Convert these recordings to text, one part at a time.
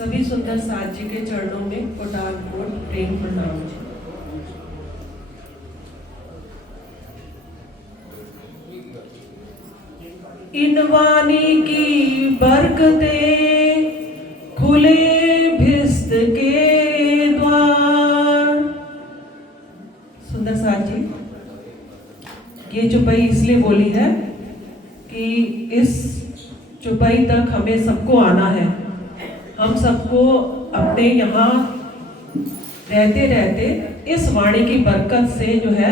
सभी सुंदर साथ जी के चरणों में कोटान कोट प्रेम प्रणाम जी। इन वाणी की बरकते खुले भिस्त के द्वार। सुंदर साथ जी, ये चुपाई इसलिए बोली है कि इस चुपाई तक हमें सबको आना है। हम सबको अपने यहाँ रहते रहते इस वाणी की बरकत से जो है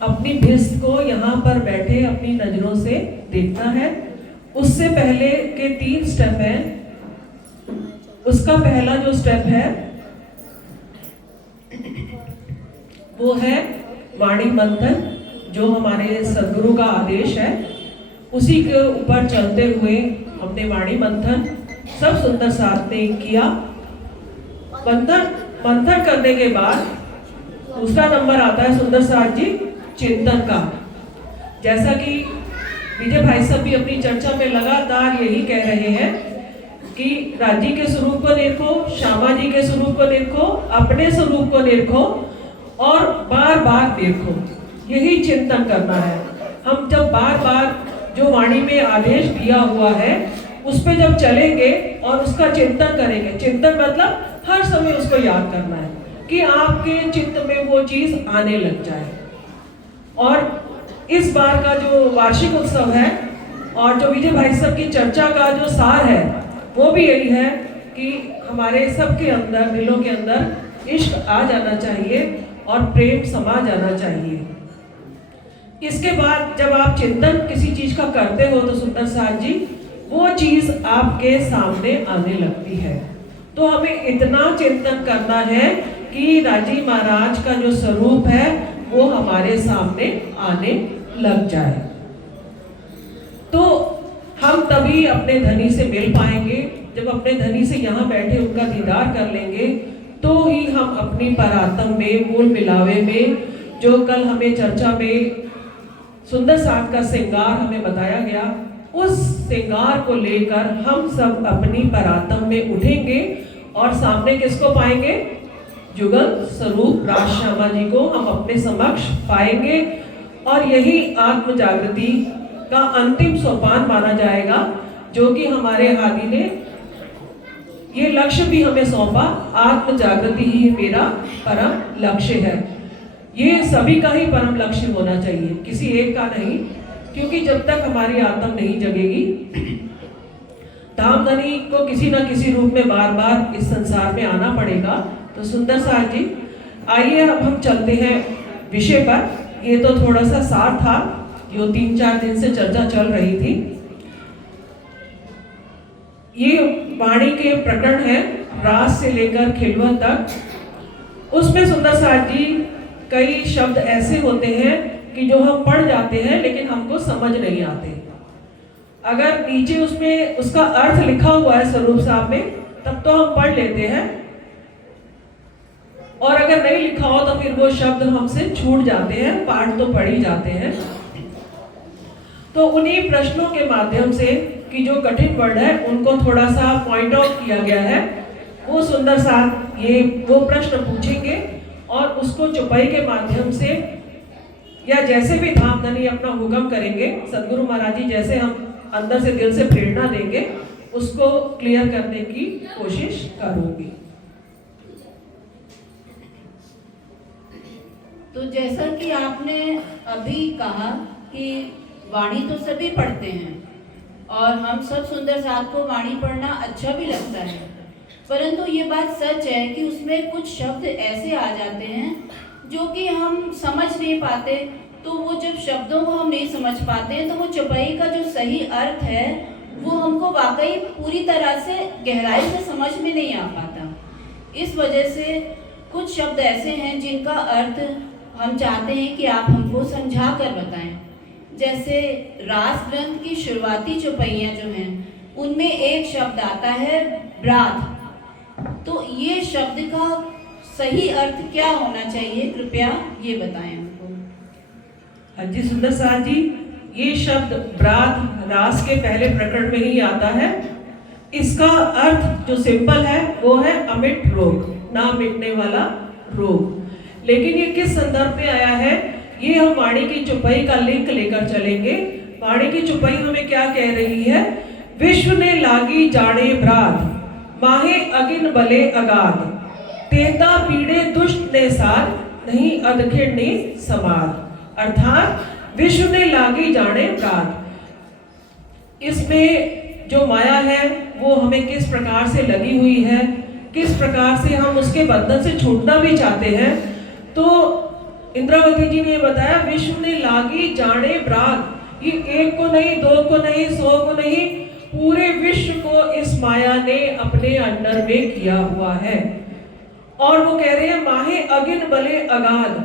अपनी भिस्त को यहाँ पर बैठे अपनी नजरों से देखना है। उससे पहले के 3 स्टेप हैं। उसका पहला जो स्टेप है वो है वाणी मंथन, जो हमारे सदगुरु का आदेश है। उसी के ऊपर चलते हुए हमने वाणी मंथन सब सुंदर साथ ने किया। मंथन करने के बाद दूसरा नंबर आता है सुंदर साथ जी चिंतन का। जैसा कि विजय भाई साहब भी अपनी चर्चा में लगातार यही कह रहे हैं कि राजी के स्वरूप को देखो, श्यामा जी के स्वरूप को देखो, अपने स्वरूप को देखो और बार बार देखो। यही चिंतन करना है। हम जब बार बार जो वाणी में आदेश दिया हुआ है उस पे जब चलेंगे और उसका चिंतन करेंगे, चिंतन मतलब हर समय उसको याद करना है कि आपके चित्त में वो चीज आने लग जाए। और इस बार का जो वार्षिक उत्सव है और जो विजय भाई साहब की चर्चा का जो सार है वो भी यही है कि हमारे सबके अंदर, दिलों के अंदर इश्क आ जाना चाहिए और प्रेम समा जाना चाहिए। इसके बाद जब आप चिंतन किसी चीज का करते हो तो सुंदर साथ जी वो चीज आपके सामने आने लगती है। तो हमें इतना चिंतन करना है कि राजी महाराज का जो स्वरूप है वो हमारे सामने आने लग जाए। तो हम तभी अपने धनी से मिल पाएंगे। जब अपने धनी से यहाँ बैठे उनका दीदार कर लेंगे तो ही हम अपनी परात्म में, मूल मिलावे में, जो कल हमें चर्चा में सुंदर साथ का श्रृंगार हमें बताया गया, उस श्रृंगार को लेकर हम सब अपनी परात्म में उठेंगे और सामने किसको पाएंगे? जुगल स्वरूप राज श्यामा जी को हम अपने समक्ष पाएंगे। और यही आत्म जागृति का अंतिम सोपान माना जाएगा, जो कि हमारे आदि ने ये लक्ष्य भी हमें सौंपा। आत्म जागृति ही मेरा परम लक्ष्य है। ये सभी का ही परम लक्ष्य होना चाहिए, किसी एक का नहीं, क्योंकि जब तक हमारी आत्म नहीं जगेगी, धामधनी को किसी न किसी रूप में बार बार इस संसार में आना पड़ेगा। तो सुंदर साथ जी, आइए अब हम चलते हैं विषय पर। ये तो थोड़ा सा सार था, जो 3-4 दिन से चर्चा चल रही थी। ये वाणी के प्रकरण है रास से लेकर खिलवन तक। उसमें सुंदर साथ जी कई शब्द ऐसे होते हैं कि जो हम पढ़ जाते हैं लेकिन हमको समझ नहीं आते। अगर नीचे उसमें उसका अर्थ लिखा हुआ है स्वरूप साहब में, तब तो हम पढ़ लेते हैं, और अगर नहीं लिखा हो तो फिर वो शब्द हमसे छूट जाते हैं, पाठ तो पढ़ ही जाते हैं। तो उन्हीं प्रश्नों के माध्यम से कि जो कठिन वर्ड है उनको थोड़ा सा पॉइंट आउट किया गया है। वो सुंदर साथ ये वो प्रश्न पूछेंगे और उसको चुपाई के माध्यम से या जैसे भी धामधनी अपना हुक्म करेंगे, सदगुरु महाराज जी जैसे हम अंदर से दिल से प्रेरणा देंगे, उसको क्लियर करने की कोशिश करूंगी। तो जैसा कि आपने अभी कहा कि वाणी तो सभी पढ़ते हैं और हम सब सुंदर साथ को वाणी पढ़ना अच्छा भी लगता है, परंतु ये बात सच है कि उसमें कुछ शब्द ऐसे आ जाते हैं जो कि हम समझ नहीं पाते। तो वो जब शब्दों को हम नहीं समझ पाते तो वो चौपाई का जो सही अर्थ है वो हमको वाकई पूरी तरह से गहराई से समझ में नहीं आ पाता। इस वजह से कुछ शब्द ऐसे हैं जिनका अर्थ हम चाहते हैं कि आप हमको समझा कर बताएं। जैसे रास ग्रंथ की शुरुआती चौपाइयाँ जो हैं उनमें एक शब्द आता है ब्रात। तो ये शब्द का सही अर्थ क्या होना चाहिए, कृपया ये बताएं हमको। जी सुंदर साथ जी, ये शब्द ब्रात रास के पहले प्रकरण में ही आता है। इसका अर्थ जो सिंपल है वो है अमिट रोग, ना मिटने वाला रोग। लेकिन ये किस संदर्भ में आया है, ये हम वाणी की चौपाई का लिंक लेकर चलेंगे। वाणी की चौपाई हमें क्या कह रही है, विश्व ने लागी जाड़े ब्राद, माहे अगिन बले अगाध, तेता पीड़े दुष्ट ने सार, नहीं अधखिड़नी समाद। अर्थात विश्व ने लागी जाड़े ब्राद, इसमें जो माया है वो हमें किस प्रकार से लगी हुई है, किस प्रकार से हम उसके बंधन से छूटना भी चाहते हैं। तो इंद्रावती जी ने बताया विश्व ने लागी जाने ब्राग, ये एक को नहीं, दो को नहीं, 100 को नहीं, पूरे विश्व को इस माया ने अपने अंडर में किया हुआ है। और वो कह रहे हैं माहे अगिन बले अगाध,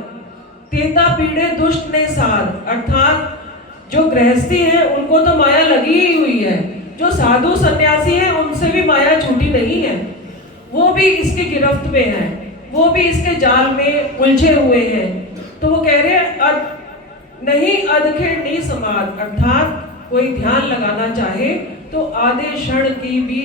तेता पीड़े दुष्ट ने साध। अर्थात जो गृहस्थी है उनको तो माया लगी ही हुई है, जो साधु सन्यासी है उनसे भी माया छूटी नहीं है, वो भी इसकी गिरफ्त में है, वो भी इसके जाल में उलझे हुए हैं। तो वो कह रहे हैं नहीं अधखिड़नी समाद, अर्थात कोई ध्यान लगाना चाहे तो आधे क्षण की भी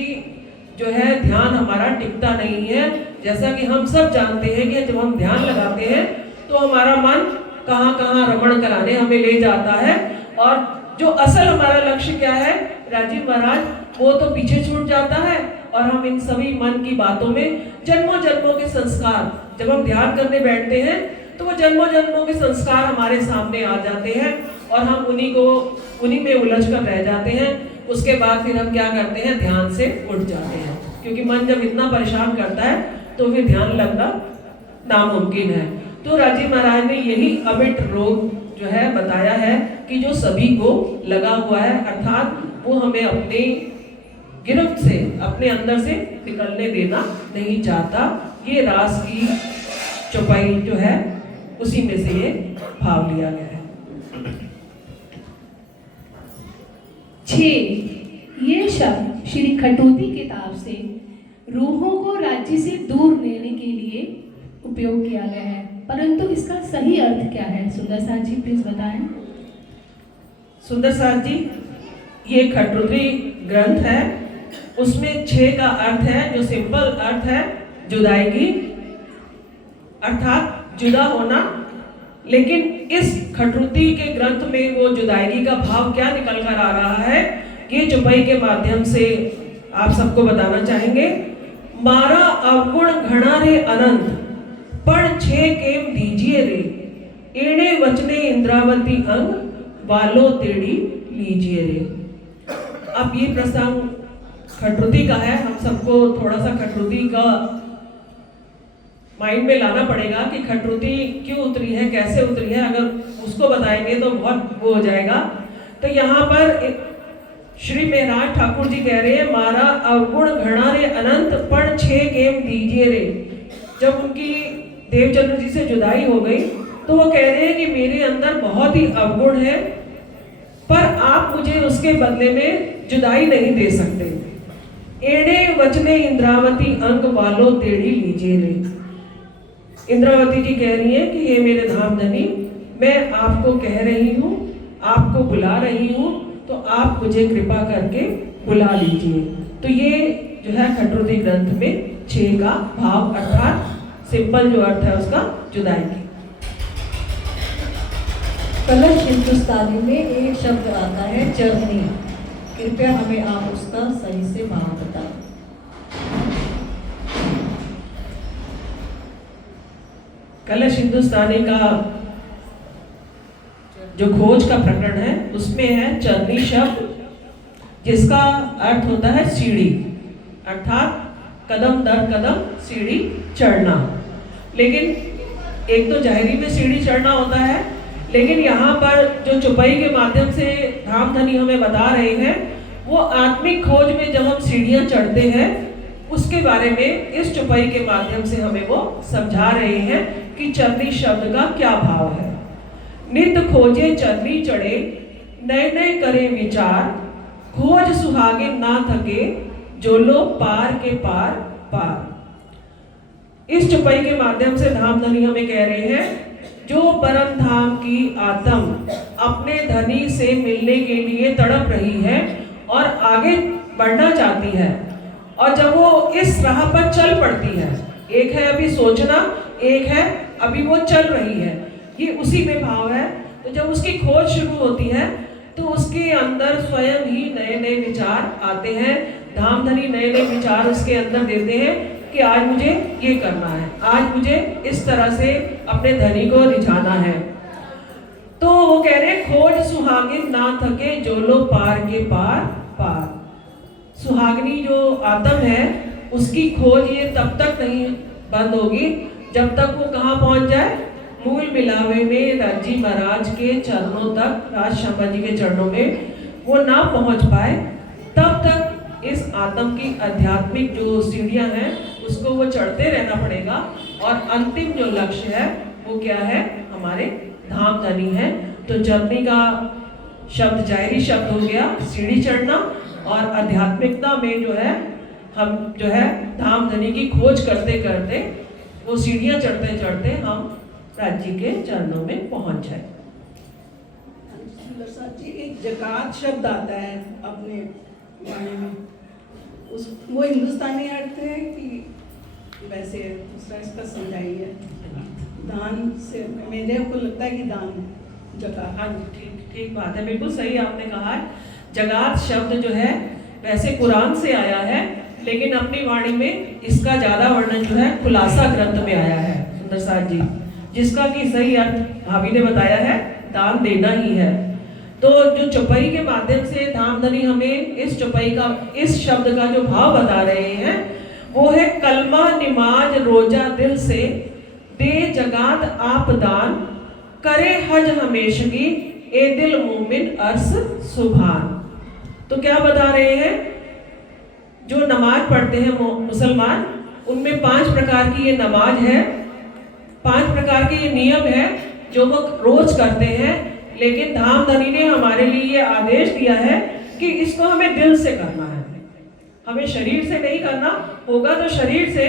जो है ध्यान हमारा टिकता नहीं है। जैसा कि हम सब जानते हैं कि जब हम ध्यान लगाते हैं तो हमारा मन कहाँ कहाँ रमण कराने हमें ले जाता है, और जो असल हमारा लक्ष्य क्या है राजीव महाराज, वो तो पीछे छूट जाता है। और हम इन सभी मन की बातों में जन्मों जन्मों के संस्कार, जब हम ध्यान करने बैठते हैं तो वो जन्मों जन्मों के संस्कार हमारे सामने आ जाते हैं और हम उन्हीं में उलझ कर रह जाते हैं। उसके बाद फिर हम क्या करते हैं, ध्यान से उठ जाते हैं, क्योंकि मन जब इतना परेशान करता है तो फिर ध्यान लगना नामुमकिन है। तो राजीव महाराज ने यही अमिट रोग जो है बताया है कि जो सभी को लगा हुआ है, अर्थात वो हमें अपने गिरफ्त से, अपने अंदर से निकलने देना नहीं चाहता। ये रास की चौपाई जो है उसी में से ये भाव लिया गया है। 6 ये शब्द श्री खटोती किताब से रूहों को राज्य से दूर लेने के लिए उपयोग किया गया है, परंतु इसका सही अर्थ क्या है? सुंदर साथ जी प्लीज बताएं। सुंदर साथ जी, ये खटरुद्री ग्रंथ है, उसमें 6 का अर्थ है, जो सिंपल अर्थ है जुदाईगी, अर्थात जुदा होना। लेकिन इस खटरुद्री के ग्रंथ में वो जुदाईगी का भाव क्या निकल कर आ रहा है, ये चौपाई के माध्यम से आप सबको बताना चाहेंगे। मारा अवगुण घना रे अनंत, पण 6 केम दीजिए रे, एणे वचने इंद्रावती अंग, वालो तेड़ी लीजिए रे। अब ये प्रसंग खटरुद्री का है, हम सबको थोड़ा सा खटरुद्री का माइंड में लाना पड़ेगा कि खटरुद्री क्यों उतरी है, कैसे उतरी है। अगर उसको बताएंगे तो बहुत वो हो जाएगा। तो यहाँ पर श्री मेहराज ठाकुर जी कह रहे हैं मारा अवगुण घना रे अनंत, पण 6 गेम दीजिए रे। जब उनकी देवचंद्र जी से जुदाई हो गई तो वो कह रहे हैं कि मेरे अंदर बहुत ही अवगुण है, पर आप मुझे उसके बदले में जुदाई नहीं दे सकते। एड़े वचने इंद्रावती अंग वालो तेड़ी लीजिए रे। इंद्रावती जी कह रही है कि ये मेरे धाम धनी, मैं आपको कह रही हूँ, आपको बुला रही हूँ, तो आप मुझे कृपा करके बुला लीजिए। तो ये जो है खटरुद्री ग्रंथ में 6 का भाव, अर्थात सिंपल जो अर्थ है उसका जुदाई की। कलश हिंदुस्तानी में एक शब्द आता है चरनी, कृपया हमें आप उसका सही से भाव बताएं। कलश हिंदुस्तानी का जो खोज का प्रकरण है उसमें है चरनी शब्द, जिसका अर्थ होता है सीढ़ी, अर्थात कदम दर कदम सीढ़ी चढ़ना। लेकिन एक तो जाहिरी में सीढ़ी चढ़ना होता है, लेकिन यहाँ पर जो चौपाई के माध्यम से धाम धनी हमें बता रहे हैं, वो आत्मिक खोज में जब हम सीढ़ियाँ चढ़ते हैं उसके बारे में इस चौपाई के माध्यम से हमें वो समझा रहे हैं कि चरनी शब्द का क्या भाव है। नित खोजे चरनी चढ़े, नए नए करे विचार, खोज सुहागिन ना थके, जो लोग पार के पार पार। इस चौपाई के माध्यम से धाम धनी हमें कह रहे हैं, जो परम धाम की आत्म अपने धनी से मिलने के लिए तड़प रही है और आगे बढ़ना चाहती है, और जब वो इस राह पर चल पड़ती है, एक है अभी सोचना, एक है अभी वो चल रही है, ये उसी में भाव है। तो जब उसकी खोज शुरू होती है तो उसके अंदर स्वयं ही नए नए विचार आते हैं, धामधनी नए नए विचार उसके अंदर देते हैं कि आज मुझे ये करना है, आज मुझे इस तरह से अपने धनी को रिझाना है। तो वो कह रहे हैं खोज सुहागिन ना थके जो लो पार के पार पार। सुहागिनी जो आत्म है उसकी खोज ये तब तक नहीं बंद होगी जब तक वो कहाँ पहुंच जाए, मूल मिलावे में राजी महाराज के चरणों तक, राज शर्मा जी के चरणों में वो ना पहुंच पाए, तब तक इस आत्म की आध्यात्मिक जो सीढ़ियां हैं उसको वो चढ़ते रहना पड़ेगा। और अंतिम जो लक्ष्य है वो क्या है, हमारे धाम धनी है। तो चरनी का शब्द जाहिरी शब्द हो गया, सीढ़ी चढ़ना, और आध्यात्मिकता में जो है हम जो है धाम धनी की खोज करते करते वो सीढ़ियां चढ़ते चढ़ते हम राज्य के चरणों में पहुंच जाए। जी एक जकात शब्द आता है अपने वाणी में, उस वो हिंदुस्तानी अर्थ है कि वैसे दूसरा इसका समझाइए। दान से मेरे को लगता है कि दान है जकात। हाँ ठीक ठीक बात है, बिल्कुल सही आपने कहा है। जगात शब्द जो है वैसे कुरान से आया है, लेकिन अपनी वाणी में इसका ज्यादा वर्णन जो है खुलासा ग्रंथ में आया है सुंदर साथ जी, जिसका कि सही अर्थ भाभी ने बताया है, दान देना ही है। तो जो चौपाई के माध्यम से धामधनी हमें इस चौपाई का, इस शब्द का जो भाव बता रहे हैं वो है कलमा निमाज रोजा दिल से दे जगात आप दान, करे हज हमेशगी ए दिल मोमिन अर्स सुभान। तो क्या बता रहे हैं, जो नमाज पढ़ते हैं मुसलमान, उनमें 5 प्रकार की ये नमाज है, 5 प्रकार के ये नियम है जो वो रोज करते हैं। लेकिन धामधनी ने हमारे लिए ये आदेश दिया है कि इसको हमें दिल से करना है, हमें शरीर से नहीं करना, होगा तो शरीर से,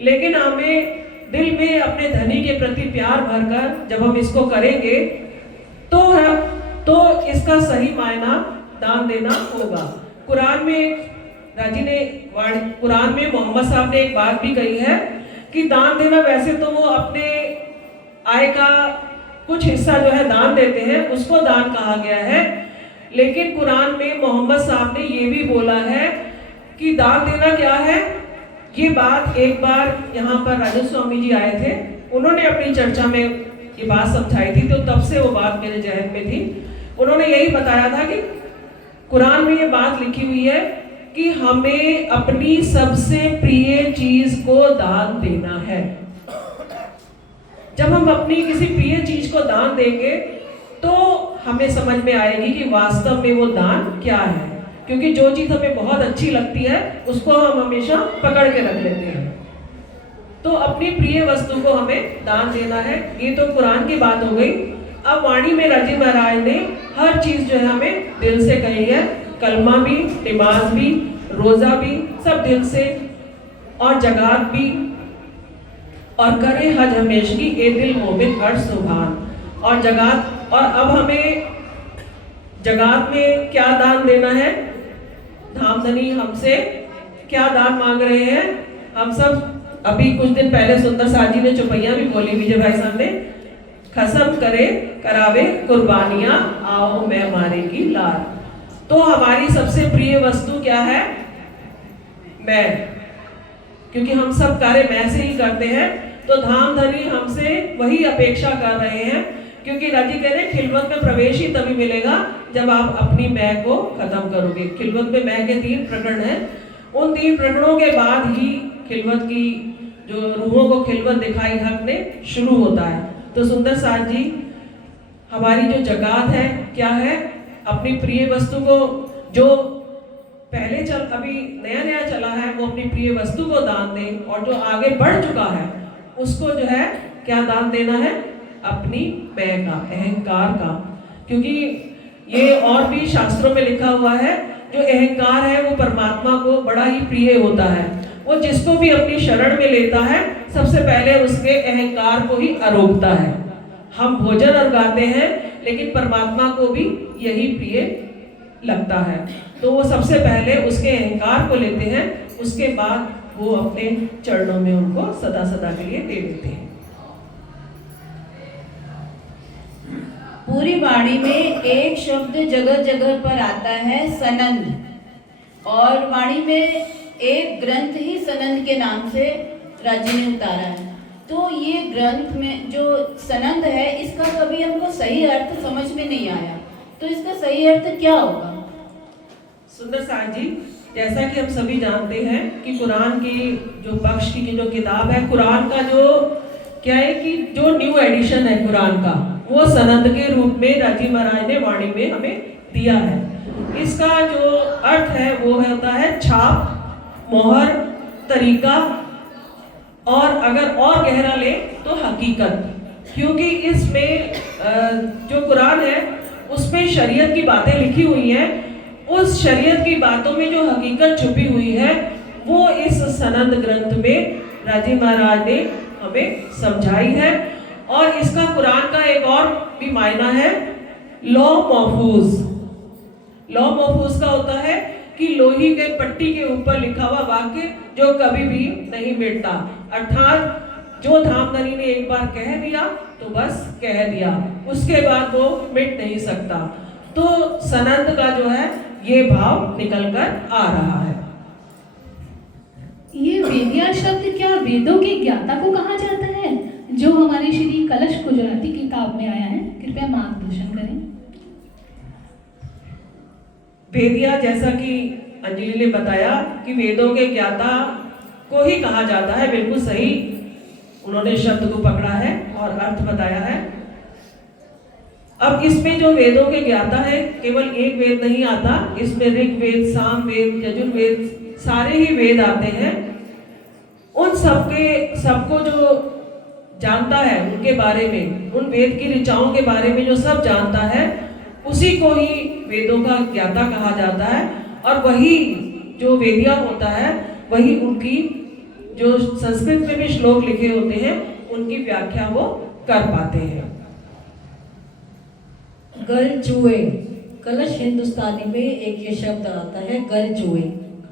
लेकिन हमें दिल में अपने धनी के प्रति प्यार भरकर जब हम इसको करेंगे तो इसका सही मायना दान देना होगा। कुरान में राजी ने कुरान में मोहम्मद साहब ने एक बात भी कही है कि दान देना, वैसे तो वो अपने आय का कुछ हिस्सा जो है दान देते हैं, उसको दान कहा गया है, लेकिन कुरान में मोहम्मद साहब ने ये भी बोला है कि दान देना क्या है। ये बात एक बार यहाँ पर राजू स्वामी जी आए थे, उन्होंने अपनी चर्चा में ये बात समझाई थी, तो तब से वो बात मेरे जहन में थी। उन्होंने यही बताया था कि कुरान में ये बात लिखी हुई है कि हमें अपनी सबसे प्रिय चीज को दान देना है। जब हम अपनी किसी प्रिय चीज को दान देंगे तो हमें समझ में आएगी कि वास्तव में वो दान क्या है, क्योंकि जो चीज हमें बहुत अच्छी लगती है उसको हम हमेशा पकड़ के रख लेते हैं। तो अपनी प्रिय वस्तु को हमें दान देना है। ये तो कुरान की बात हो गई। अब वाणी में राजी महाराज ने हर चीज जो है हमें दिल से कही है, कलमा भी, नमाज भी, रोजा भी, सब दिल से, और जगात भी, और करे हज हमेशगी ए दिल मोमिन हर सुभान। और जगात, और अब हमें जगात में क्या दान देना है, धामधनी हमसे क्या दान मांग रहे हैं। हम सब अभी कुछ दिन पहले सुंदर साथ जी ने चौपैया भी बोली, विजय भाई साहब ने, खसम करे करावे कुर्बानियां आओ मैं मारेगी लाल। तो हमारी सबसे प्रिय वस्तु क्या है, मैं, क्योंकि हम सब कार्य मैं से ही करते हैं। तो धामधनी हमसे वही अपेक्षा कर रहे हैं, क्योंकि राजी कह रहे हैं खिलवत में प्रवेश ही तभी मिलेगा जब आप अपनी मैं को खत्म करोगे। खिलवत में मैं के 3 प्रकरण हैं, उन 3 प्रकरणों के बाद ही खिलवत की जो रूहों को खिलवत दिखाई हक ने शुरू होता है। तो सुंदर साथ जी, हमारी जो जगात है क्या है, अपनी प्रिय वस्तु को, जो पहले अभी नया नया चला है वो अपनी प्रिय वस्तु को दान दें, और जो आगे बढ़ चुका है उसको जो है क्या दान देना है, अपनी मैं का, अहंकार का। क्योंकि ये और भी शास्त्रों में लिखा हुआ है, जो अहंकार है वो परमात्मा को बड़ा ही प्रिय होता है। वो जिसको भी अपनी शरण में लेता है सबसे पहले उसके अहंकार को ही आरोपता है। हम भोजन और गाते हैं, लेकिन परमात्मा को भी यही प्रिय लगता है, तो वो सबसे पहले उसके अहंकार को लेते हैं, उसके बाद वो अपने चरणों में उनको सदा सदा के लिए दे देते हैं। पूरी वाणी में एक शब्द जगह जगह पर आता है सनंद, और वाणी में एक ग्रंथ ही सनंद के नाम से राज्य ने उतारा है। तो ये ग्रंथ में जो सनंद है, इसका कभी हमको सही अर्थ समझ में नहीं आया, तो इसका सही अर्थ क्या होगा? सुंदर साथ जी, जैसा कि हम सभी जानते हैं कि कुरान की जो पक्ष की जो किताब है, कुरान का जो क्या है कि जो न्यू एडिशन है कुरान का, वो सनंद के रूप में राजी महाराज ने वाणी में हमें दिया है। इसका जो अर्थ है वो होता है छाप, मोहर, तरीका, और अगर और गहरा ले तो हकीकत। क्योंकि इसमें जो कुरान है उसमें शरीयत की बातें लिखी हुई हैं, उस शरीयत की बातों में जो हकीकत छुपी हुई है वो इस सनंद ग्रंथ में राजी महाराज ने हमें समझाई है। और इसका कुरान का एक और भी मायना है लौ महफूज। लौ महफूज का होता है कि लोही के पट्टी के ऊपर लिखा हुआ वाक्य जो कभी भी नहीं मिटता, अर्थात जो धामधनी ने एक बार कह दिया तो बस कह दिया, उसके बाद वो मिट नहीं सकता। तो सनंद का जो है ये भाव निकल कर आ रहा है। ये वेदिया शब्द क्या वेदों के ज्ञाता को कहा जाता है, जो हमारे श्री कलश गुजराती किताब में आया है? कृपया मार्गदर्शन करें। वेदिया, जैसा कि अंजलि ने बताया कि वेदों के ज्ञाता को ही कहा जाता है, बिल्कुल सही उन्होंने शब्द को पकड़ा है और अर्थ बताया है। अब इसमें जो वेदों के ज्ञाता है, केवल एक वेद नहीं आता, इसमें ऋग्वेद, सामवेद, यजुर्वेद, सारे ही वेद आते हैं। उन सबको जो जानता है उनके बारे में, उन वेद की ऋचाओं के बारे में जो सब जानता है, उसी को ही वेदों का ज्ञाता कहा जाता है। और वही जो वेदिया होता है वही उनकी जो संस्कृत में भी श्लोक लिखे होते हैं उनकी व्याख्या वो कर पाते हैं। गलजुए, कलश हिंदुस्तानी में एक ये शब्द आता है गलजुए,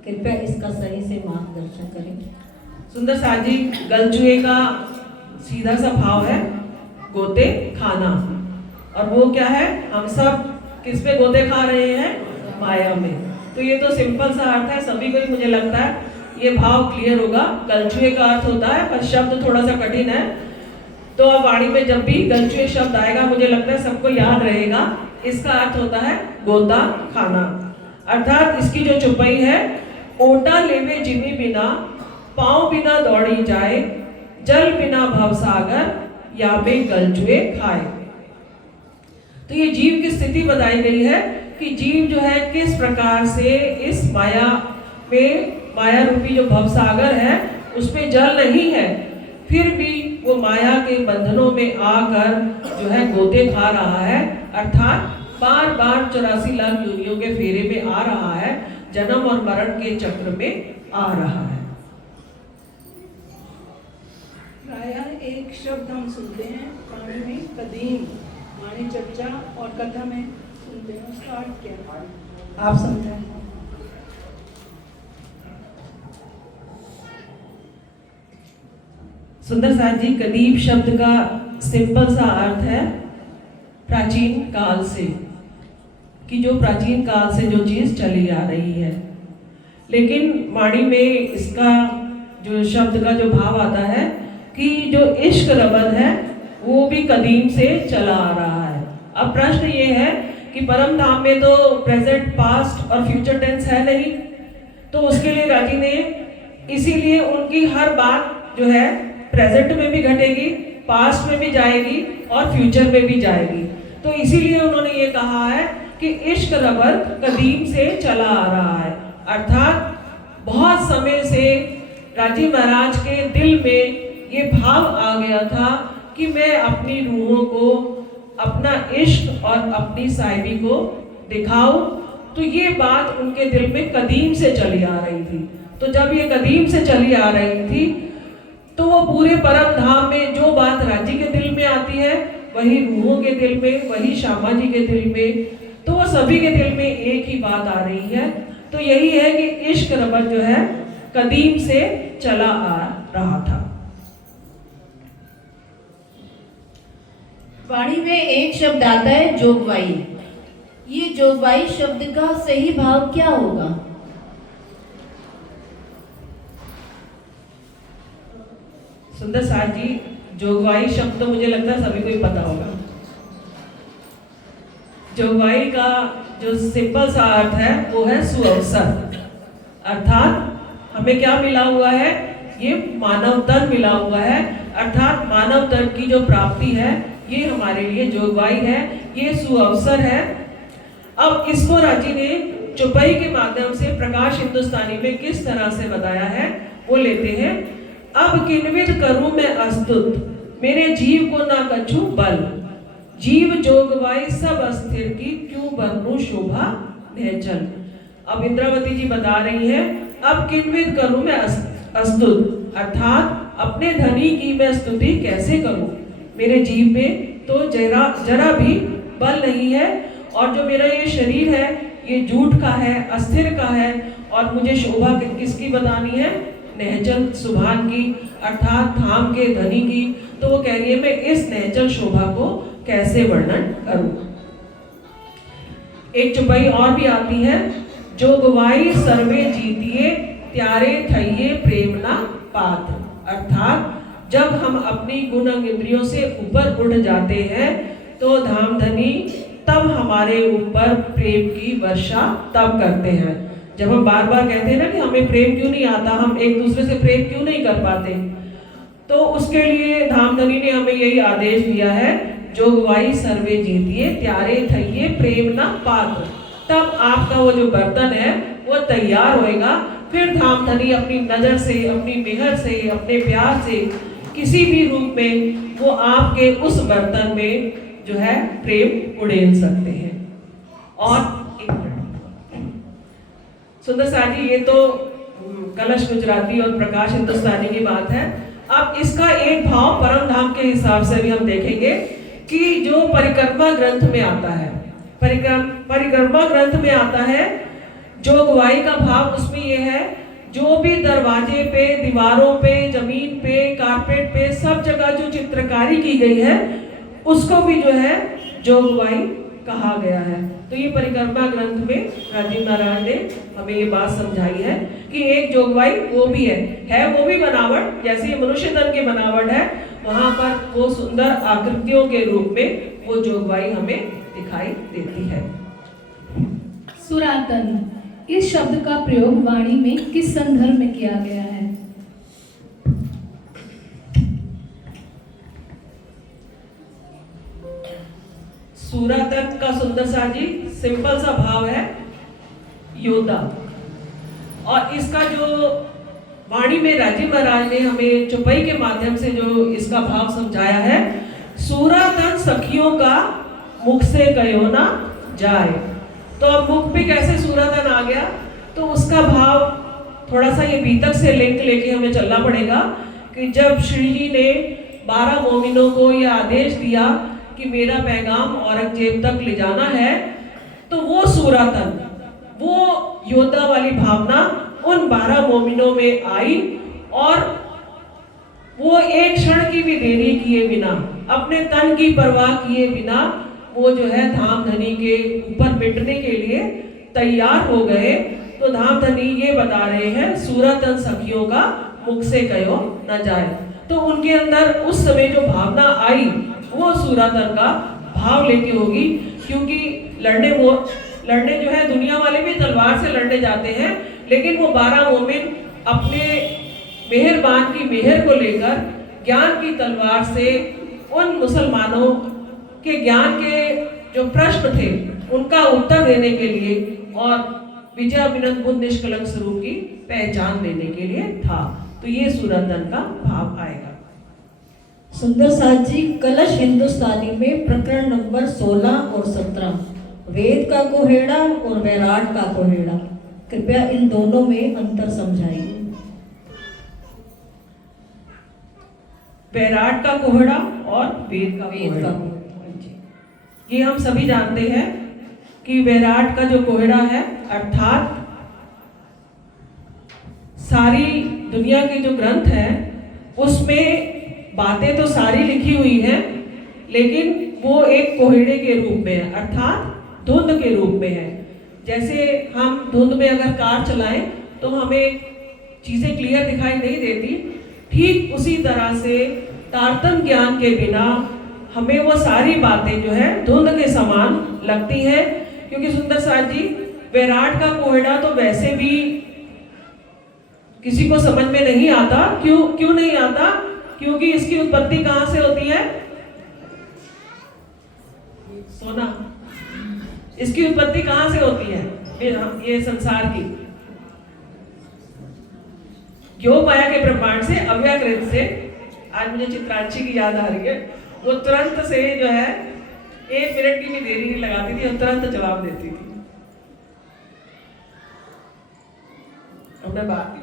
कृपया इसका सही से मार्गदर्शन करें। सुंदर साथ जी, गलजुए का सीधा सा भाव है गोते खाना, और वो क्या है, हम सब किस पे गोते खा रहे हैं? माया में। तो ये तो सिंपल सा अर्थ है, सभी को ही मुझे लगता है ये भाव क्लियर होगा। गलजुए का अर्थ होता है, पर शब्द थोड़ा सा कठिन है, तो अब वाणी में जब भी गलजुए शब्द आएगा मुझे लगता है सबको याद रहेगा। इसका अर्थ होता है गोता खाना, अर्थात इसकी जो चुपाई है, ओटा लेवे जिमी बिना, पांव बिना दौड़ी जाए, जल बिना भवसागर, या बे गलजुए खाए। तो ये जीव की स्थिति बताई गई है कि जीव जो है किस प्रकार से इस माया में, माया रूपी जो भवसागर है उसमें जल नहीं है, फिर भी वो माया के बंधनों में आकर जो है गोते खा रहा है, अर्थात बार बार 84 लाख योनियों के फेरे में आ रहा है, जन्म और मरण के चक्र में आ रहा है। प्रायः एक शब्द हम सुनते हैं वाणी में, कदीम, वाणी चर्चा और कथा में सुनते हैं, उसका अर्थ क्या है आप समझाएं। सुंदर साथ जी, कदीम शब्द का सिंपल सा अर्थ है प्राचीन काल से, कि जो प्राचीन काल से जो चीज चली आ रही है। लेकिन वाणी में इसका जो शब्द का जो भाव आता है कि जो इश्क रबद है वो भी कदीम से चला आ रहा है। अब प्रश्न ये है कि परम धाम में तो प्रेजेंट, पास्ट और फ्यूचर टेंस है नहीं, तो उसके लिए राजी ने इसीलिए उनकी हर बात जो है प्रेजेंट में भी घटेगी, पास्ट में भी जाएगी और फ्यूचर में भी जाएगी। तो इसीलिए उन्होंने ये कहा है कि इश्क रबद कदीम से चला आ रहा है, अर्थात बहुत समय से राजी महाराज के दिल में ये भाव आ गया था कि मैं अपनी रूहों को अपना इश्क और अपनी साहिबी को दिखाऊं। तो ये बात उनके दिल में कदीम से चली आ रही थी। तो जब ये कदीम से चली आ रही थी तो वो पूरे परम धाम में जो बात राजी के दिल में आती है वही रूहों के दिल में, वही श्यामा जी के दिल में, तो वो सभी के दिल में एक ही बात आ रही है। तो यही है कि इश्क रबद जो है कदीम से चला आ रहा था। वाणी में एक शब्द आता है जोगवाई। ये जोगवाई शब्द का सही भाव क्या होगा? सुंदर साथ जी, जोगवाई शब्द तो मुझे लगता है सभी को ही पता होगा। जोगवाई का जो सिंपल सा अर्थ है वो है सुअवसर, अर्थात हमें क्या मिला हुआ है, ये मानव तन मिला हुआ है, अर्थात मानव तन की जो प्राप्ति है ये हमारे लिए जोगवाई है, ये सुअवसर है। अब इसको राजी ने चौपाई के माध्यम से प्रकाश हिंदुस्तानी में किस तरह से बताया है वो लेते हैं। अब किन्विद करूं मैं अस्तुत, मेरे जीव को ना कछु बल, जीव जोगवाई सब अस्थिर की, क्यों बरनूं शोभा निहचल। अब इंद्रावती जी बता रही हैं, अब किन्विद करूं मैं अस्तुत, अर्थात अपने धनी की मैं स्तुति कैसे करूं, मेरे जीव में तो जरा भी बल नहीं है, और जो मेरा ये शरीर है ये झूठ का है, अस्थिर का है, और मुझे शोभा किसकी बतानी है, नहचल सुभान की, अर्थात धाम के धनी की। तो वो कह रही है मैं इस नहचल शोभा को कैसे वर्णन करूं। एक चौपाई और भी आती है, जोगवाई सर्वे जीतिए, त्यारे थइये प्रेमना पात्र, अर्थात जब हम अपनी गुण इंद्रियों से ऊपर उठ जाते हैं तो धाम धनी तब हमारे ऊपर प्रेम की वर्षा तब करते हैं। जब हम बार बार कहते हैं ना कि हमें प्रेम क्यों नहीं आता, हम एक दूसरे से प्रेम क्यों नहीं कर पाते, तो उसके लिए धामधनी ने हमें यही आदेश दिया है, जोगवाई सर्वे जीतिए, त्यारे थइये प्रेम ना पात्र, तब आपका वो जो बर्तन है वो तैयार होएगा। फिर धामधनी अपनी नजर से, अपनी मेहर से, अपने प्यार से किसी भी रूप में वो आपके उस बर्तन में जो है प्रेम उड़ेल सकते हैं। और सुंदर साथ जी, ये तो कलश गुजराती और प्रकाश हिंदुस्तानी की बात है। अब इसका एक भाव परम धाम के हिसाब से भी हम देखेंगे कि जो परिक्रमा ग्रंथ में आता है, परिक्रमा ग्रंथ में आता है, जोगवाई का भाव उसमें ये है, जो भी दरवाजे पे, दीवारों पे, जमीन पे, कारपेट पे, सब जगह जो चित्रकारी की गई है उसको भी जो है जोगवाई कहा गया है। तो ये परिक्रमा ग्रंथ में राजीव नारायण ने हमें ये बात समझाई है कि एक जोगवाई वो भी है वो भी बनावट, जैसे मनुष्य तन की बनावट है, वहां पर वो सुंदर आकृतियों के रूप में वो जोगवाई हमें दिखाई देती है। सुरातन, इस शब्द का प्रयोग वाणी में किस संदर्भ में किया गया है? सुरातन का सुंदर सा जी सिंपल सा भाव है योद्धा, और इसका जो वाणी में राजीव महाराज ने हमें चौपाई के माध्यम से जो इसका भाव समझाया है, सुरातन सखियों का मुख से कहो ना जाए। तो अब मुख पे कैसे सुरातन आ गया, तो उसका भाव थोड़ा सा ये बीतक से लिंक लेके हमें चलना पड़ेगा कि जब श्री जी ने 12 मोमिनों को यह आदेश दिया कि मेरा पैगाम औरंगजेब तक ले जाना है, तो वो सुरातन, वो योद्धा वाली भावना उन 12 मोमिनों में आई, और वो एक क्षण की भी देरी किए बिना, अपने तन की परवाह किए बिना वो जो है धामधनी के ऊपर मिटने के लिए तैयार हो गए। तो धामधनी ये बता रहे हैं, सुरातन सखियों का मुख से कहो न जाए। तो उनके अंदर उस समय जो भावना आई वो सुरातन का भाव लेके होगी, क्योंकि लड़ने जो है दुनिया वाले भी तलवार से लड़ने जाते हैं, लेकिन वो 12 मोमिन अपने मेहरबान की मेहर को लेकर ज्ञान की तलवार से उन मुसलमानों के ज्ञान के जो प्रश्न थे उनका उत्तर देने के लिए और विजयाभिनंद बुद्ध निष्कलंक स्वरूप की पहचान देने के लिए था। तो ये सुरातन का भाव आएगा। सुंदर साथ जी, कलश हिंदुस्तानी में प्रकरण नंबर 16 और 17, वेद का कोहेड़ा और वैराट का कोहेड़ा, कृपया इन दोनों में अंतर समझाइए। वैराट का कोहड़ा और वेद का कोहड़ा, ये हम सभी जानते हैं कि वैराट का जो कोहड़ा है, अर्थात सारी दुनिया के जो ग्रंथ हैं उसमें बातें तो सारी लिखी हुई हैं, लेकिन वो एक कोहड़े के रूप में है, अर्थात धुंध के रूप में है। जैसे हम धुंध में अगर कार चलाएं तो हमें चीज़ें क्लियर दिखाई नहीं देती, ठीक उसी तरह से तारतम्य ज्ञान के बिना हमें वो सारी बातें जो है धुंध के समान लगती हैं। क्योंकि सुंदर साथ जी, वैराट का कोहड़ा तो वैसे भी किसी को समझ में नहीं आता। क्यों नहीं आता? क्योंकि इसकी उत्पत्ति कहां से होती है? सोना। इसकी उत्पत्ति कहां से होती है? ये संसार की योग माया के ब्रह्मांड से, अव्याकृत से। आज मुझे चित्रांशी की याद आ रही है, वो तुरंत से जो है 1 मिनट की भी देरी नहीं लगाती थी और तुरंत जवाब देती थी। हमने बात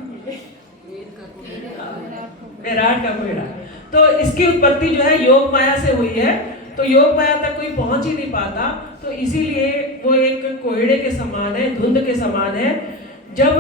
विराट का कोहड़ा। तो इसकी उत्पत्ति जो है योग माया से हुई है, तो योग माया तक कोई पहुंच ही नहीं पाता, तो इसीलिए वो एक कोहड़े के समान है, धुंध के समान है। जब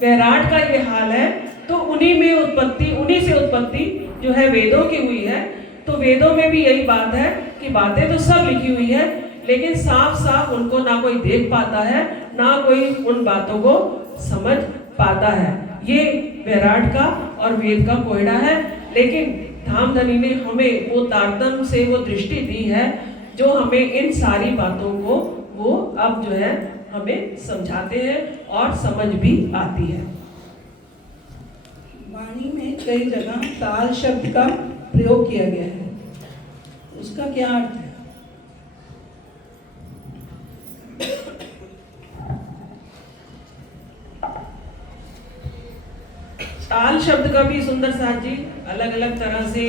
वैराट का ये हाल है तो उन्हीं से उत्पत्ति जो है वेदों की हुई है। तो वेदों में भी यही बात है कि बातें तो सब लिखी हुई है, लेकिन साफ साफ उनको ना कोई देख पाता है, ना कोई उन बातों को समझ पाता है। ये वैराट का और वेद का कोहड़ा है। लेकिन धामधनी ने हमें वो तारतम्य से वो दृष्टि दी है जो हमें इन सारी बातों को वो अब जो है हमें समझाते हैं और समझ भी आती है। वाणी में कई जगह ताल शब्द का प्रयोग किया गया है, उसका क्या अर्थ है? ताल शब्द का भी सुंदर साथ जी अलग अलग तरह से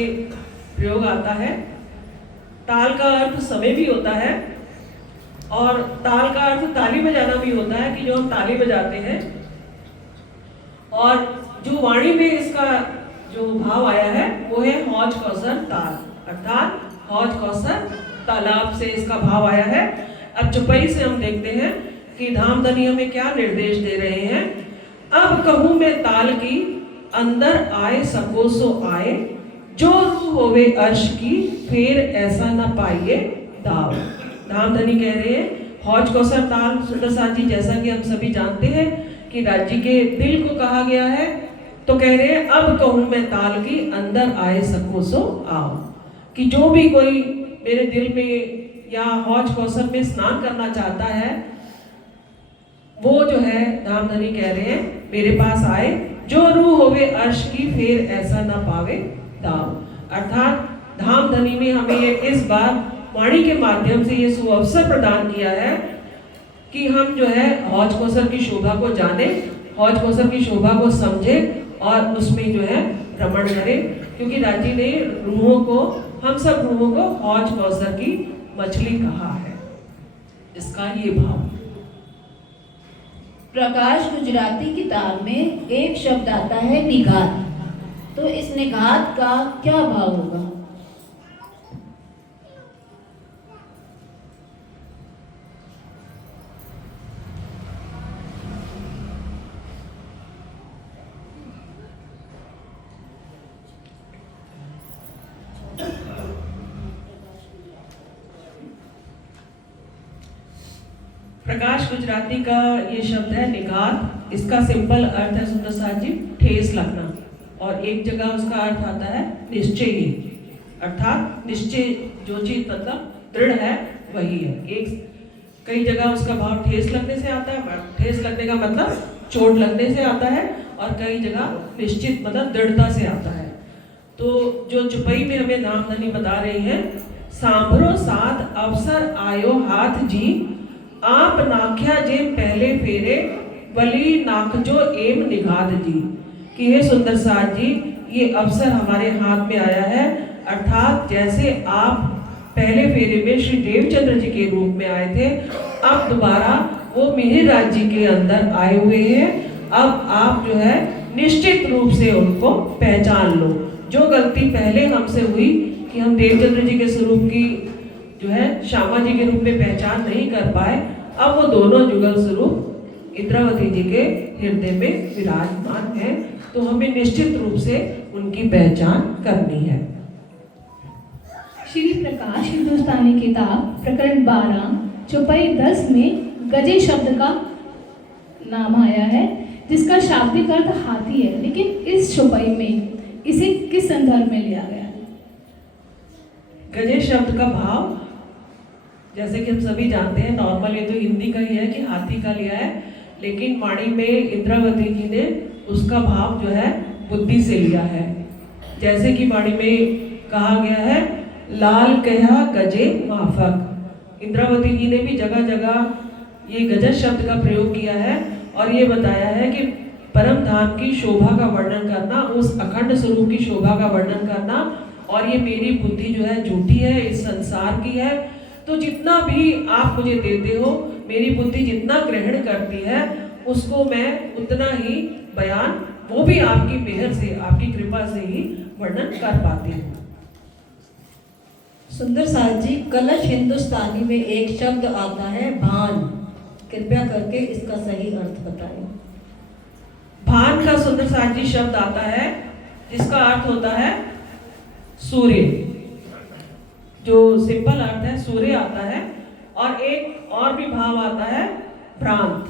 प्रयोग आता है। ताल का अर्थ समय भी होता है और ताल का अर्थ ताली बजाना भी होता है, कि जो हम ताली बजाते हैं। और जो वाणी में इसका जो भाव आया है वो है हौज कौसर ताल, अर्थात हौज कौसर तालाब से इसका भाव आया है। अब चौपाई से हम देखते हैं कि धामधनी हमें क्या निर्देश दे रहे हैं। अब कहूं मैं ताल की, अंदर आए सको सो आए, जो रूह होवे अर्श की, फिर ऐसा ना पाइए दाव। धामधनी कह रहे हैं हौज कौसर ताल सुंदर साथ जी, जैसा कि हम सभी जानते हैं कि राज्य के दिल को कहा गया है, तो कह रहे हैं अब कहूं मैं ताल की, अंदर आए सको सो आओ। कि जो भी कोई मेरे दिल में या हौज कौसर में स्नान करना चाहता है, वो जो है धामधनी कह रहे हैं मेरे पास आए, जो रूह होवे अर्श की, फिर ऐसा ना पावे दाव। अर्थात धामधनी ने हमें ये इस बार वाणी के माध्यम से ये सुअवसर प्रदान किया है कि हम जो है हौज कौसर की शोभा को जाने, हौज कौसर की शोभा को समझे और उसमें जो है रमण करें। क्योंकि राजी ने रूहों को, हम सब रूहों को हौज कौसर की मछली कहा है, इसका ये भाव। प्रकाश गुजराती किताब में एक शब्द आता है निघात, तो इस निघात का क्या भाव होगा? प्रकाश गुजराती का ये शब्द है निघात। इसका सिंपल अर्थ है सुंदर साथ जी ठेस लगना, और एक जगह उसका अर्थ आता है निश्चयी, अर्थात निश्चय जो चीज मतलब दृढ़ है वही है। एक कई जगह उसका भाव ठेस लगने से आता है, ठेस लगने का मतलब चोट लगने से आता है, और कई जगह निश्चित मतलब दृढ़ता से आता है। तो जो चुपई में हमें धामधनी बता रही है, सांभरो साथ अवसर आयो हाथ जी, आप नाख्या जे पहले फेरे, वली नाखजो एम निघात जी। कि हे सुंदर साथ जी, ये अवसर हमारे हाथ में आया है, अर्थात जैसे आप पहले फेरे में श्री देवचंद्र जी के रूप में आए थे, अब दोबारा वो मिहिर राज्य के अंदर आए हुए हैं। अब आप जो है निश्चित रूप से उनको पहचान लो। जो गलती पहले हमसे हुई कि हम देवचंद्र जी के स्वरूप की जो है श्यामा जी के रूप में पहचान नहीं कर पाए, अब वो दोनों जुगल स्वरूप इंद्रावती जी के हृदय में विराजमान है, तो हमें निश्चित रूप से उनकी पहचान करनी है। श्री प्रकाश हिंदुस्तानी किताब प्रकरण 12 चौपाई 10 में गजे शब्द का नाम आया है, जिसका शाब्दिक अर्थ हाथी है, लेकिन इस चौपाई में इसे किस संदर्भ में लिया गया है? गजे शब्द का भाव जैसे कि हम सभी जानते हैं, नॉर्मल ये तो हिंदी का ही है कि हाथी का लिया है, लेकिन वाणी में इंद्रावती जी ने उसका भाव जो है बुद्धि से लिया है। जैसे कि वाणी में कहा गया है, लाल कहा गजे माफक। इंद्रावती जी ने भी जगह जगह ये गजर शब्द का प्रयोग किया है और ये बताया है कि परम धाम की शोभा का वर्णन करना, उस अखंड स्वरूप की शोभा का वर्णन करना, और ये मेरी बुद्धि जो है झूठी है, इस संसार की है, तो जितना भी आप मुझे देते हो, मेरी बुद्धि जितना ग्रहण करती है उसको मैं उतना ही बयान, वो भी आपकी मेहर से, आपकी कृपा से ही वर्णन कर पाती हूँ। सुंदर साथ जी, कलश हिंदुस्तानी में एक शब्द आता है भान, कृपया करके इसका सही अर्थ बताएं। भान का सुंदर साथ जी शब्द आता है जिसका अर्थ होता है सूर्य, जो सिंपल अर्थ है सूर्य आता है, और एक और भी भाव आता है भ्रांत,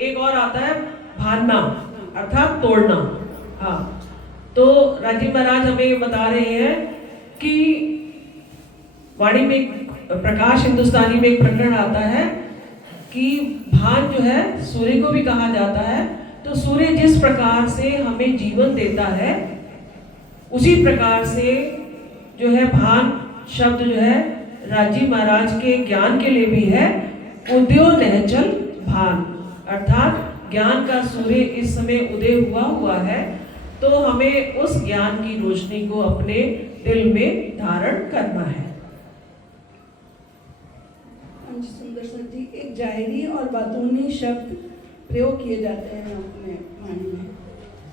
एक और आता है भानना अर्थात तोड़ना। हाँ, तो राजीव महाराज हमें बता रहे हैं कि वाणी में प्रकाश हिंदुस्तानी में एक प्रकरण आता है कि भान जो है सूर्य को भी कहा जाता है, तो सूर्य जिस प्रकार से हमें जीवन देता है उसी प्रकार से जो है भान शब्द जो है राजीव महाराज के ज्ञान के लिए भी है। उदयो नहचल भान, अर्थात ज्ञान का सूर्य इस समय उदय हुआ है, तो हमें उस ज्ञान की रोशनी को अपने दिल में धारण करना है। सुंदर सर जी, एक जाहिरी और बातूनी शब्द प्रयोग किए जाते हैं अपने वाणी में,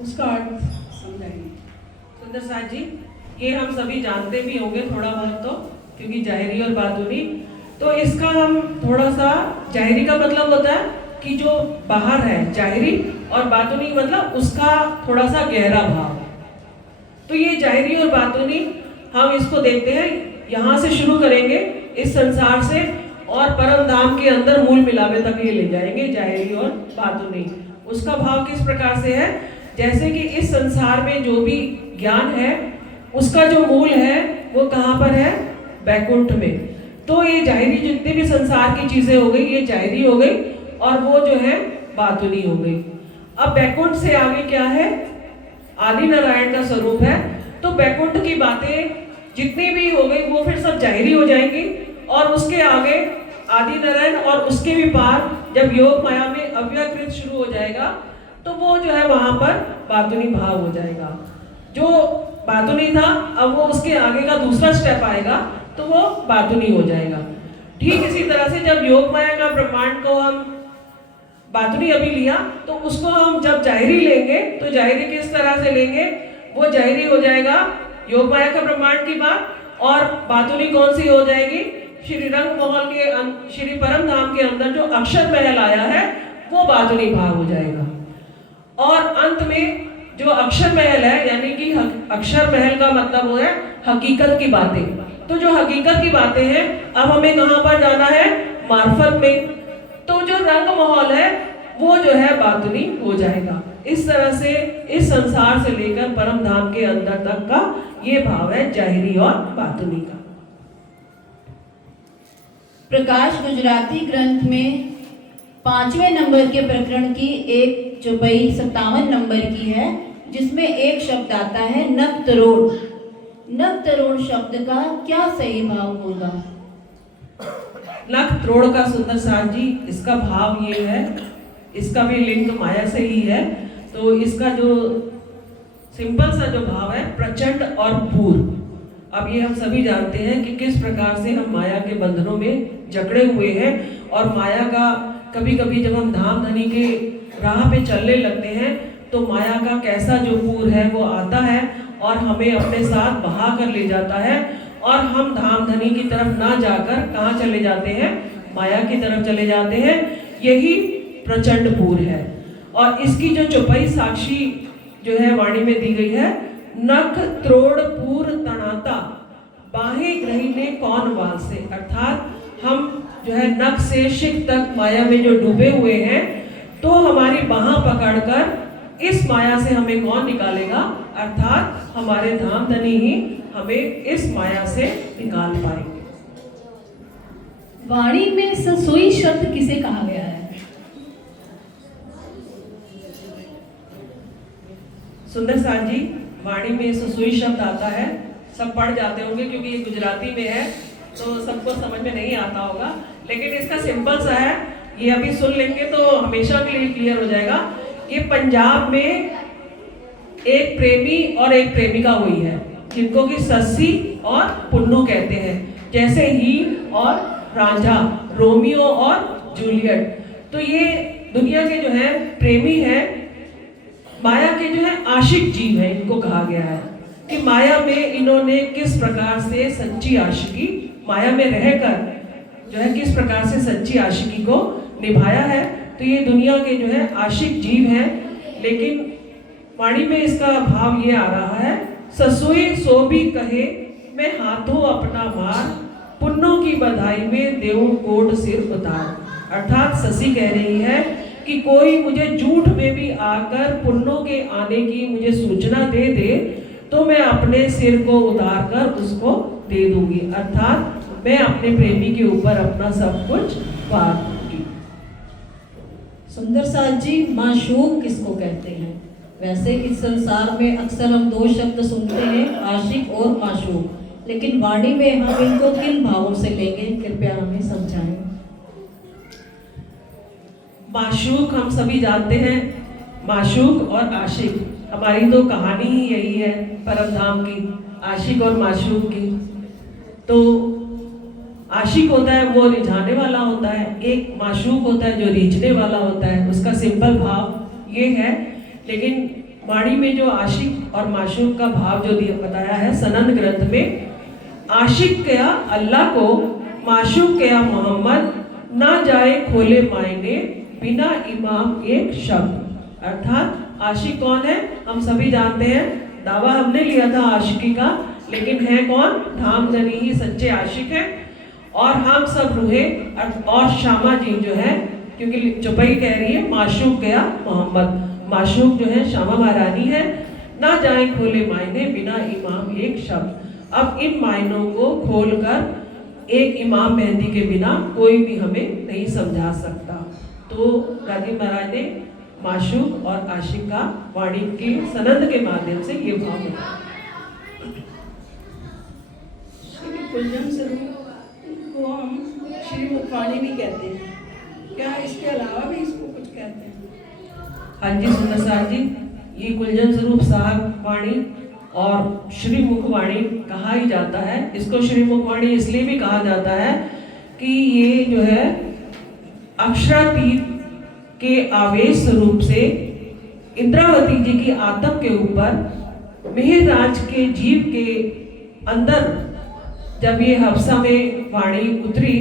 उसका अर्थ समझाइए। सुंदर साथ जी, ये हम सभी जानते भी होंगे थोड़ा बहुत, तो क्योंकि जाहिरी और बातूनी, तो इसका हम थोड़ा सा, जाहिरी का मतलब होता है कि जो बाहर है जाहिरी, और बातूनी मतलब उसका थोड़ा सा गहरा भाव। तो ये जाहिरी और बातूनी हम इसको देखते हैं, यहाँ से शुरू करेंगे इस संसार से और परम धाम के अंदर मूल मिलावे तक ये ले जाएंगे, जाहिरी और बातूनी। उसका भाव किस प्रकार से है, जैसे कि इस संसार में जो भी ज्ञान है उसका जो मूल है वो कहाँ पर है, बैकुंठ में। तो ये जाहिरी जितनी भी संसार की चीजें हो गई, ये जाहिरी हो गई, और वो जो है बातूनी हो गई। अब बैकुंठ से आगे क्या है, आदि नारायण का स्वरूप है, तो बैकुंठ की बातें जितनी भी हो गई वो फिर सब जाहिरी हो जाएंगी, और उसके आगे आदि नारायण और उसके भी पार जब योग माया में अव्यकृत शुरू हो जाएगा तो वो जो है वहां पर बातूनी भाव हो जाएगा। जो बातूनी था अब वो उसके आगे का दूसरा स्टेप आएगा तो वो बातूनी हो जाएगा। ठीक इसी तरह से जब योग माया का ब्रह्मांड को हम बातूनी अभी लिया, तो उसको हम जब जाहिरी लेंगे तो जाहिरी किस तरह से लेंगे, वो जाहिरी हो जाएगा योग माया का ब्रह्मांड की बात, और बातूनी कौन सी हो जाएगी, श्री रंग महल के श्री परम धाम के अंदर जो अक्षर महल आया है वो बातूनी भाव हो जाएगा। और अंत में जो अक्षर महल है, यानी कि अक्षर महल का मतलब वो है हकीकत की बातें, तो जो हकीकत की बातें हैं अब हमें कहाँ पर जाना है, मार्फत में, तो जो रंग महल है वो जो है बातूनी हो जाएगा। इस तरह से इस संसार से लेकर परम धाम के अंदर तक का ये भाव है जाहिरी और बातूनी का। प्रकाश गुजराती ग्रंथ में 5वें नंबर के प्रकरण की एक चौपाई 57 नंबर की है, जिसमें एक शब्द आता है नक्तरोड़। नक्तरोड़ शब्द का क्या सही भाव होगा? नक्तरोड़ का सुंदर साथ जी, इसका भाव ये है, इसका भी लिंक माया से ही है, तो इसका जो सिंपल सा जो भाव है प्रचंड और पूर्व। अब ये हम सभी जानते हैं कि किस प्रकार से हम माया के बंधनों में जकड़े हुए हैं, और माया का कभी कभी जब हम धाम धनी के राह पे चलने लगते हैं तो माया का कैसा जो पूर है वो आता है और हमें अपने साथ बहा कर ले जाता है, और हम धाम धनी की तरफ ना जाकर कहाँ चले जाते हैं, माया की तरफ चले जाते हैं। यही प्रचंडपुर है। और इसकी जो चौपाई साक्षी जो है वाणी में दी गई है, नख त्रोड़पुर तणाता बाहें ग्रहीने कौन वाल से, अर्थात हम जो है नख से शिख तक माया में जो डूबे हुए हैं, तो हमारी बाहां पकड़कर इस माया से हमें कौन निकालेगा, अर्थात हमारे धाम धनी ही हमें इस माया से निकाल पाएंगे। वाणी में ससुई शब्द किसे कहा गया है? सुंदर साथ जी, वाणी में ससुई शब्द आता है, सब पढ़ जाते होंगे क्योंकि ये गुजराती में है तो सबको समझ में नहीं आता होगा, लेकिन इसका सिंपल सा है, ये अभी सुन लेंगे तो हमेशा के लिए क्लियर हो जाएगा। ये पंजाब में एक प्रेमी और एक प्रेमिका हुई है जिनको कि सस्सी और पुन्नू कहते हैं, जैसे ही और रांझा, रोमियो और जूलियट। तो ये दुनिया के जो है प्रेमी है, माया के जो है आशिक जीव है, इनको कहा गया है कि माया में इन्होंने किस प्रकार से सच्ची आशिकी, माया में रहकर जो है किस प्रकार से सच्ची आशिकी को निभाया है। तो ये दुनिया के जो है आशिक जीव हैं, लेकिन वाणी में इसका भाव ये आ रहा है, ससुई सो भी कहे मैं हाथों अपना मार, पुन्नों की बधाई में देऊं कोट सिर उतार। अर्थात ससी कह रही है कि कोई मुझे झूठ में भी आकर पुन्नों के आने की मुझे सूचना दे दे तो मैं अपने सिर को उतार कर उसको दे दूंगी, अर्थात मैं अपने प्रेमी के ऊपर अपना सब कुछ वार दूंगी। सुंदर साथ जी, माशूक किसको कहते हैं? वैसे इस संसार में अक्सर हम दो शब्द सुनते हैं, आशिक और माशूक, लेकिन वाणी में हम इनको किन भावों से लेंगे, कृपया हमें समझाएं। माशूक हम सभी जानते हैं, माशूक और आशिक हमारी तो कहानी ही यही है परम धाम की, आशिक और माशूक की। तो आशिक होता है वो रिझाने वाला होता है, एक माशूक होता है जो रीझने वाला होता है, उसका सिंपल भाव ये है। लेकिन वाणी में जो आशिक और माशूक का भाव जो बताया है सनंद ग्रंथ में, आशिक कया अल्लाह को, माशूक कया मोहम्मद, ना जाए खोले मायने बिना इमाम एक शब्द। अर्थात आशिक कौन है हम सभी जानते हैं, दावा हमने लिया था आशिकी का, लेकिन है कौन, धाम धनी ही सच्चे आशिक हैं। और हम सब रूहे और श्यामा जी जो है, क्योंकि चौपाई कह रही है माशूक गया मोहम्मद, माशूक जो है श्यामा महारानी है, ना जाए खोले मायने बिना इमाम एक शब्द। अब इन मायनों को खोलकर एक इमाम मेहंदी के बिना कोई भी हमें नहीं समझा सकता। तो राजीव महाराज ने माशूक और आशिक का वाणी के सनंद के माध्यम से ये भाव बताया। श्री कुलजन स्वरूप को हम श्री मुखवाणी भी कहते हैं, क्या इसके अलावा भी इसको कुछ कहते हैं? हाँ जी सुंदर साहब जी, ये कुलजन स्वरूप साहब वाणी और श्री मुखवाणी कहा ही जाता है। इसको श्री मुखवाणी इसलिए भी कहा जाता है कि ये जो है अक्षरातीत के आवेश स्वरूप से इंद्रावती जी की आत्म के ऊपर मिहिरराज के जीव के अंदर जब ये हफ्सा में वाणी उतरी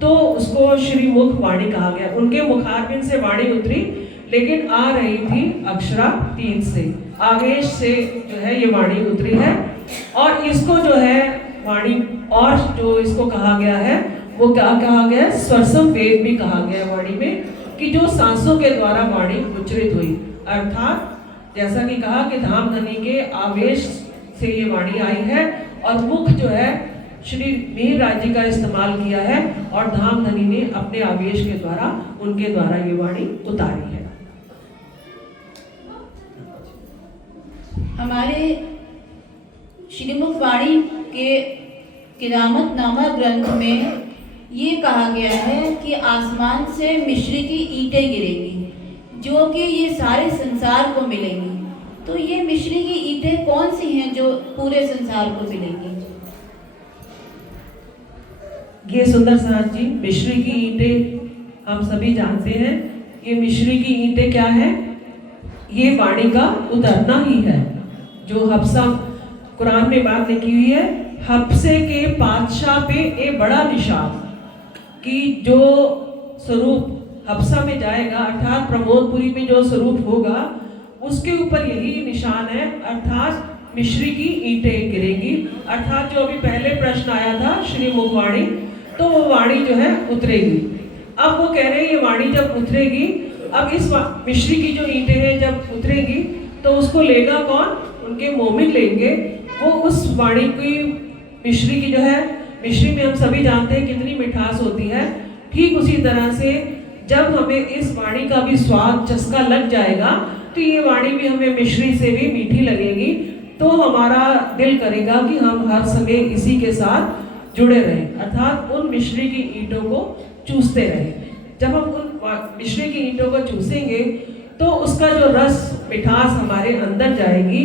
तो उसको श्री मुख वाणी कहा गया। उनके मुखारबिंद से वाणी उतरी, लेकिन आ रही थी अक्षरातीत से, आवेश से जो है ये वाणी उतरी है। और इसको जो है वाणी, और जो इसको कहा गया है वो क्या कहा गया, स्वरसम वेद भी कहा गया वाणी में, कि जो सांसों के द्वारा वाणी उच्चरित हुई। अर्थात जैसा कि कहा कि धाम धनी के आवेश से ये वाणी आई है, और मुख जो है श्री मिहिरराज जी का इस्तेमाल किया है, और धाम धनी ने अपने आवेश के द्वारा उनके द्वारा ये वाणी उतारी है। हमारे श्रीमुख वाणी के किरामत नामा ग्रंथ में ये कहा गया है कि आसमान से मिश्री की ईंटें गिरेंगी जो कि ये सारे संसार को मिलेंगी। तो ये मिश्री की ईंटें कौन सी हैं जो पूरे संसार को मिलेंगी? ये सुंदर साथ जी, मिश्री की ईंटें हम सभी जानते हैं। ये मिश्री की ईंटें क्या है, ये वाणी का उतरना ही है। जो हफ्सा कुरान में बात लिखी हुई है, हफ्से के पातशाह पे ए बड़ा निशान, कि जो स्वरूप हफ्सा में जाएगा, अर्थात प्रमोदपुरी में जो स्वरूप होगा उसके ऊपर यही निशान है, अर्थात मिश्री की ईंटें गिरेंगी। अर्थात जो अभी पहले प्रश्न आया था श्री मुखवाणी, तो वो वाणी जो है उतरेगी। अब वो कह रहे हैं ये वाणी जब उतरेगी, अब इस मिश्री की जो ईंटें हैं जब उतरेगी तो उसको लेगा कौन? उनके मोमिन लेंगे। वो उस वाणी की मिश्री की जो है, मिश्री में हम सभी जानते हैं कितनी मिठास होती है, ठीक उसी तरह से जब हमें इस वाणी का भी स्वाद चस्का लग जाएगा तो ये वाणी भी हमें मिश्री से भी मीठी लगेगी, तो हमारा दिल करेगा कि हम हर समय इसी के साथ जुड़े रहें, अर्थात उन मिश्री की ईंटों को चूसते रहें। जब हम उन मिश्री की ईंटों को चूसेंगे तो उसका जो रस मिठास हमारे अंदर जाएगी,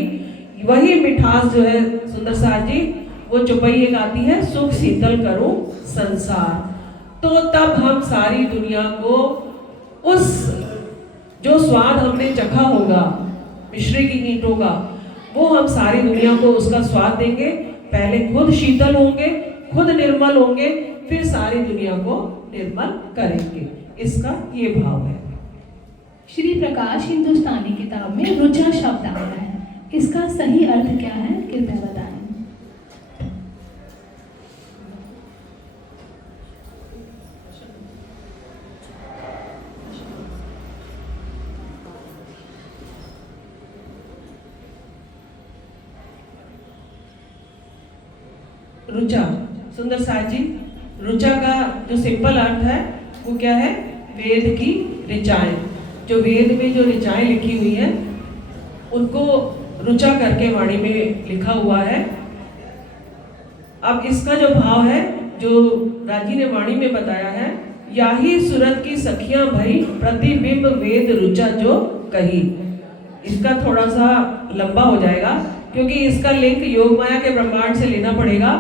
वही मिठास जो है सुंदर साथ जी वो चौपाई एक आती है, सुख शीतल करो संसार। तो तब हम सारी दुनिया को उस जो स्वाद हमने चखा होगा मिश्री की ईंटों का, वो हम सारी दुनिया को उसका स्वाद देंगे। पहले खुद शीतल होंगे, खुद निर्मल होंगे, फिर सारी दुनिया को निर्मल करेंगे। इसका ये भाव है। श्री प्रकाश हिंदुस्तानी किताब में रुचा शब्द आया है, इसका सही अर्थ क्या है, कृपया बताएं। रुचा, सुंदर साथ जी, रुचा का जो सिंपल अर्थ है वो क्या है? वेद की ऋचाएं। जो वेद में जो ऋचाएं लिखी हुई हैं उनको रुचा करके वाणी में लिखा हुआ है। अब इसका जो भाव है जो राजी ने वाणी में बताया है, याही सूरत की सखियां भई प्रतिबिंब वेद रुचा जो कही। इसका थोड़ा सा लंबा हो जाएगा क्योंकि इसका लिंक योग माया के ब्रह्मांड से लेना पड़ेगा।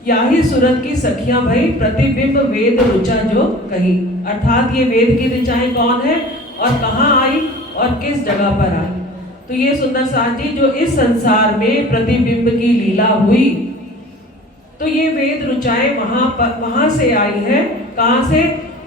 याही सूरत की सखियां भई प्रतिबिंब वेद रुचा जो कही, अर्थात ये वेद की ऋचाएं कौन है और कहाँ आई और किस जगह पर आई। तो ये सुंदर साथ जी जो इस संसार में प्रतिबिंब की लीला हुई, तो ये वेद ऋचाएं वहां से आई है। कहाँ से?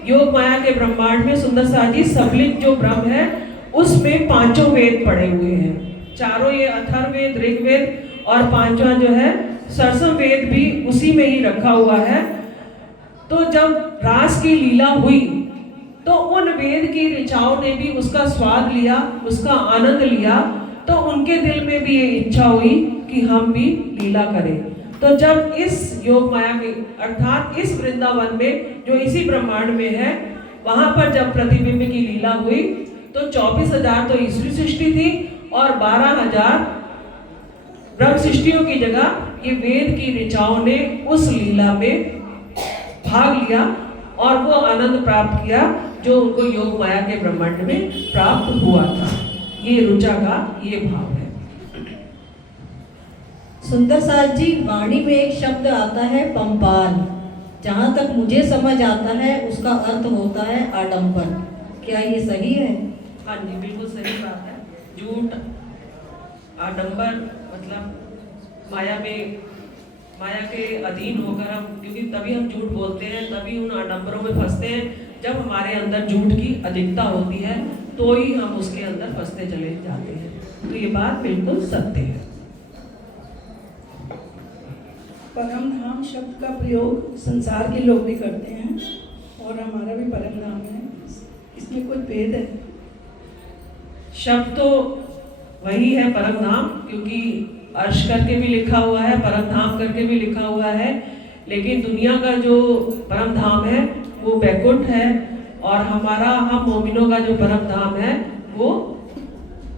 योग माया के ब्रह्मांड में सुंदर साथ जी सबलिंग जो ब्रह्म है उसमें पांचों वेद पड़े हुए हैं। चारों ये अथर्ववेद, ऋग्वेद और पांचवा जो है सरसम वेद भी उसी में ही रखा हुआ है। तो जब रास की लीला हुई तो उन वेद की ऋचाओं ने भी उसका स्वाद लिया, उसका आनंद लिया, तो उनके दिल में भी ये इच्छा हुई कि हम भी लीला करें। तो जब इस योग माया के अर्थात इस वृंदावन में जो इसी ब्रह्मांड में है, वहां पर जब प्रतिबिंब की लीला हुई तो 24,000 तो ईश्वरी सृष्टि थी और 12,000 ब्रह्म सृष्टियों की जगह ये वेद की ऋचाओं ने उस लीला में भाग लिया और वो आनंद प्राप्त किया जो उनको योग माया के ब्रह्मांड में प्राप्त हुआ था। ये रुचा का ये भाव है। सुंदर साथ जी, वाणी में एक शब्द आता है पंपाल। जहाँ तक मुझे समझ आता है उसका अर्थ होता है आडंबर। क्या ये सही है? हाँ जी, बिल्कुल सही बात है। झूठ, आडंबर मतलब माया के अधीन होकर हम, क्योंकि तभी हम झूठ बोलते हैं, तभी उन आडंबरों में फंसते हैं जब हमारे अंदर झूठ की अधिकता होती है, तो ही हम उसके अंदर फंसते चले जाते हैं। तो ये बात बिल्कुल सत्य है। परम धाम शब्द का प्रयोग संसार के लोग भी करते हैं और हमारा भी परम धाम है, इसमें कोई भेद है? शब्द तो वही है परम धाम, क्योंकि अर्श करके भी लिखा हुआ है, परम धाम करके भी लिखा हुआ है, लेकिन दुनिया का जो परम धाम है वो बैकुंठ है और हमारा, हम मोमिनों का जो परम धाम है वो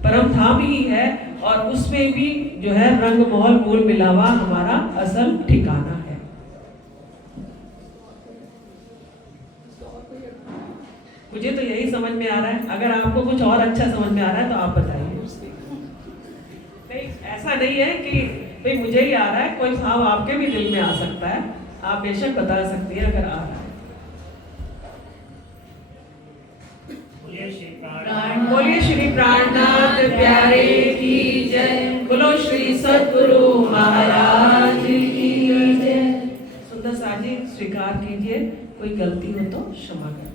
परम धाम ही है और उसमें भी जो है रंग महल मूल मिलावा हमारा असल ठिकाना है। मुझे तो यही समझ में आ रहा है, अगर आपको कुछ और अच्छा समझ में आ रहा है तो आप बताइए। नहीं, ऐसा नहीं है कि भाई मुझे ही आ रहा है, कोई भाव आपके भी दिल में आ सकता है, आप बेशक बता सकती है अगर आ रहा है। बोलिए श्री प्राणनाथ प्यारे की जय, बोलो श्री सद्गुरु महाराज की जय। सुंदर साजी स्वीकार कीजिए, कोई गलती हो तो क्षमा करें।